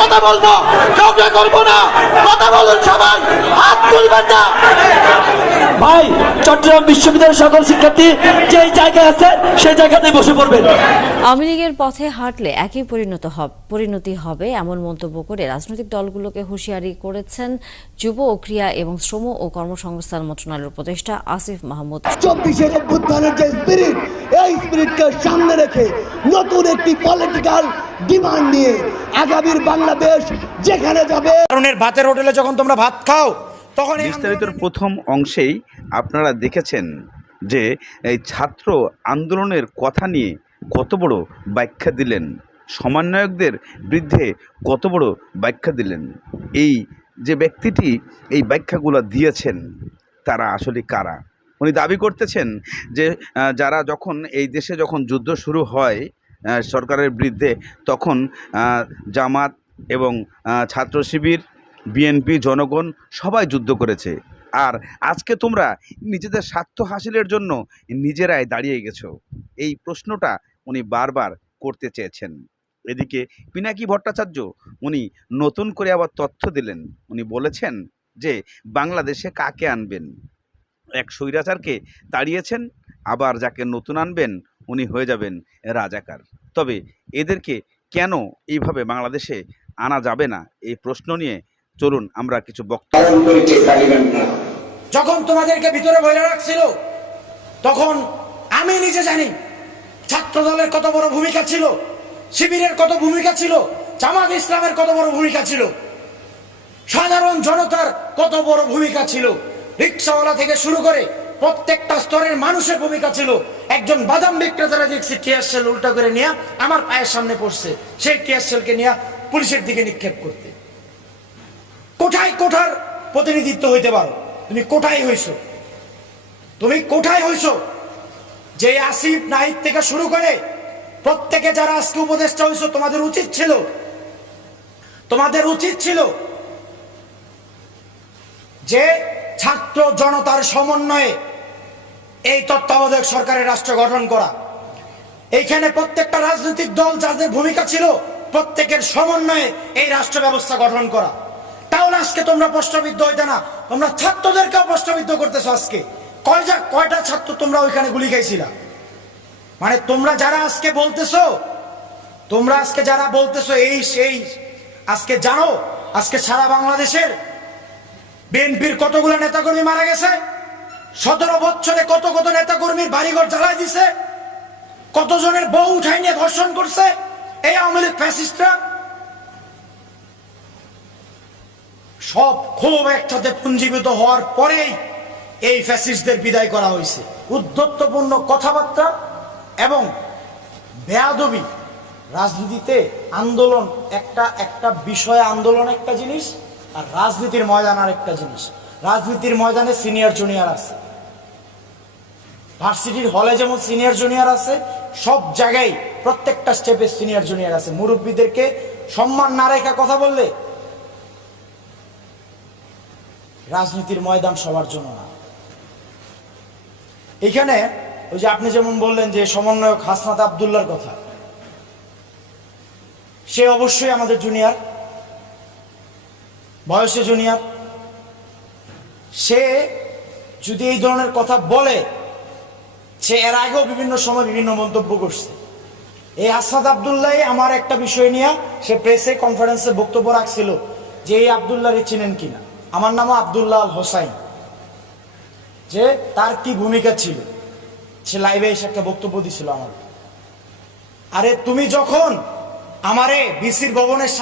কথা বলব কাউকে করব না। কথা বলুন সবাই হাত তুলবেন না। ভাই চট্টগ্রাম বিশ্ববিদ্যালয়ের সকল শিক্ষার্থী যে জায়গায় আছে সেই জায়গাতে বসে পড়বেন। আওয়ামী লীগের পথে হাঁটলে একই পরিণত হব- পরিণতি হবে এমন মন্তব্য করে রাজনৈতিক দলগুলোকে হুঁশিয়ারি করেছেন যুব ও ক্রিয়া এবং শ্রম ও কর্মসংস্থান মন্ত্রণালয়ের উপদেষ্টা আসিফ মাহমুদ। চব্বিশের অভ্যুত্থানের যে স্পিরিট এই স্পিরিটকে সামনে রেখে নতুন একটি পলিটিক্যাল ডিমান্ড নিয়ে আগামীর বাংলাদেশ যেখানে যাবে। কারণের ভাতের হোটেলে যখন তোমরা ভাত খাও তখন এই বিস্তারিতর প্রথম অংশেই আপনারা দেখেছেন যে এই ছাত্র আন্দোলনের কথা নিয়ে কত বড় ব্যাখ্যা দিলেন সমন্বয়কদের বিরুদ্ধে কত বড় ব্যাখ্যা দিলেন এই যে ব্যক্তিটি এই ব্যাখ্যাগুলো দিয়েছেন তারা আসলে কারা? উনি দাবি করতেছেন যে যারা যখন এই দেশে যখন যুদ্ধ শুরু হয় সরকারের বিরুদ্ধে, তখন জামাত এবং ছাত্র শিবির বিএনপি জনগণ সবাই যুদ্ধ করেছে। আর আজকে তোমরা নিজেদের স্বার্থ হাসিলের জন্য নিজেরাই দাঁড়িয়ে গেছো। এই প্রশ্নটা উনি বারবার করতে চেয়েছেন। এদিকে পিনাকি ভট্টাচার্য উনি নতুন করে আবার তথ্য দিলেন। উনি বলেছেন যে, বাংলাদেশে কাকে আনবেন? এক স্বৈরাচারকে তাড়িয়েছেন আবার যাকে নতুন আনবেন উনি হয়ে যাবেন রাজাকার। তবে এদেরকে কেন এইভাবে বাংলাদেশে আনা যাবে না? এই প্রশ্ন নিয়ে চলুন আমরা কিছু বক্তব্য যখন তোমাদেরকে ভিতরে বইলে রাখছিল তখন আমি নিজে জানি ছাত্র দলের কত বড় ভূমিকা ছিল শিবিরের কত ভূমিকা ছিল জামাত ইসলামের কত বড় ভূমিকা ছিল সাধারণ জনতার কত বড় ভূমিকা ছিল। রিক্সাওয়ালা থেকে শুরু করে প্রত্যেকটা স্তরের মানুষের ভূমিকা ছিল। একজন বাদাম বিক্রেতারা দেখছি টিয়ার সেল উল্টা করে নিয়ে, আমার পায়ের সামনে পড়ছে। সেই টিয়ার সেলকে নিয়ে পুলিশের দিকে নিক্ষেপ করতে। কোঠায় কোঠার প্রতিনিধিত্ব হইতে পারো? তুমি কোথায় হইছো? তুমি কোঠায় হইছো? যে আসিফ নাহিদ থেকে শুরু করে প্রত্যেকে যারা আজকে উপদেষ্টা হইছো, তোমাদের উচিত ছিল। তোমাদের উচিত ছিল যে ছাত্র জনতার সমন্বয়ে এই তত্ত্বাবধায়ক সরকারের রাষ্ট্র গঠন করা। এইখানে প্রত্যেকটা রাজনৈতিক দল যাদের ভূমিকা ছিল, প্রত্যেকের সমন্বয়ে এই রাষ্ট্র ব্যবস্থা গঠন করা। তাহলে আজকে তোমরা প্রশ্নবিদ্ধ হইতে না। তোমরা ছাত্রদেরকেও প্রশ্নবিদ্ধ করতেছো আজকে। কয়টা কয়টা ছাত্র তোমরা ওইখানে গুলি খাইছিলা? মানে তোমরা যারা আজকে বলতেছো, তোমরা আজকে যারা বলতেছো এই সেই আজকে জানো, আজকে সারা বাংলাদেশের বিএনপির কতগুলো নেতাকর্মী মারা গেছে? সতেরো বছরে কত কত নেতাকর্মীর বাড়িঘর জ্বালাই দিছে? কতজনের বউ উঠাই নিয়ে ধর্ষণ করছে? এই আওয়ামী লীগ ফ্যাসিস্টরা? সব ক্ষোভ একসাথে পুঞ্জীবিত হওয়ার পরেই এই ফ্যাসিস্টদের বিদায় করা হয়েছে। উদ্ধত্তপূর্ণ কথাবার্তা এবং বেয়াদবি। রাজনীতিতে আন্দোলন একটা একটা বিষয়ে আন্দোলন একটা জিনিস। আর রাজনীতির ময়দান আর একটা জিনিস। রাজনীতির ময়দানে সিনিয়র জুনিয়র আছে। ভার্সিটির হলে যেমন সিনিয়র জুনিয়র আছে, সব জায়গায় প্রত্যেকটা স্টেপে সিনিয়র জুনিয়র আছে। মুরব্বীদেরকে সম্মান না রেখা কথা বললে রাজনীতির ময়দান সবার জন্য না। এখানে ওই যে আপনি যেমন বললেন যে সমন্বয়ক হাসনাত আবদুল্লার কথা, সে অবশ্যই আমাদের জুনিয়র বয়সে জুনিয়র, সে যদি এই ধরনের কথা বলে, সে এর আগেও বিভিন্ন সময় বিভিন্ন মন্তব্য করছে। এই হাসনাত আবদুল্লাহ আমার একটা বিষয় নিয়ে সে প্রেসে কনফারেন্সে বক্তব্য রাখছিল যে এই আবদুল্লাহরে চিনেন কিনা। আমার নামও আবদুল্লাহ আল হোসাইন। যে তার কি ভূমিকা ছিল? সে লাইভে এসে একটা বক্তব্য দিছিল আমার আরে তুমি যখন আমারে বিসির ভবনের